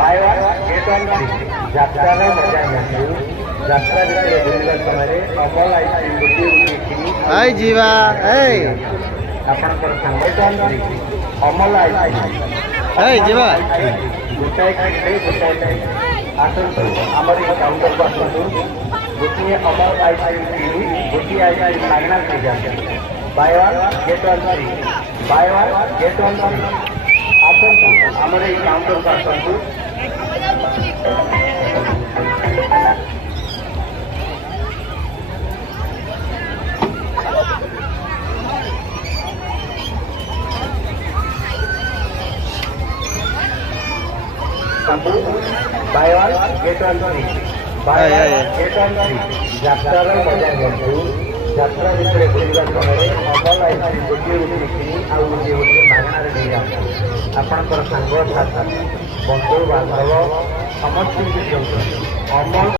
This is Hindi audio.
bye one get one free यात्रा मजा नियंतु यात्रा भितर बुलवा समय अमल आइसक्रीम गोटे किनी हाय जीवा ए आपनकर संग अमल आइसक्रीम हाय जीवा गोटाए किने गोटाए आसन्तु आमर काउंटर को आसन्तु गोटे अमल आइसक्रीम किनी गोटे आइसक्रीम मागना मिल जाते buy one get one free buy one get one free आसन्तु आमर काउंटर को आसन्तु buy one get one free buy one get one free यात्रा मजा नियंतु यात्रा भितर बुलवा समय अमल आइसक्रीम गोटे गोटे किनी आउ गोटे गोटे मागणार नहीं आसतु आपणकर सांग साथी बंधु बांधव समस्त अमल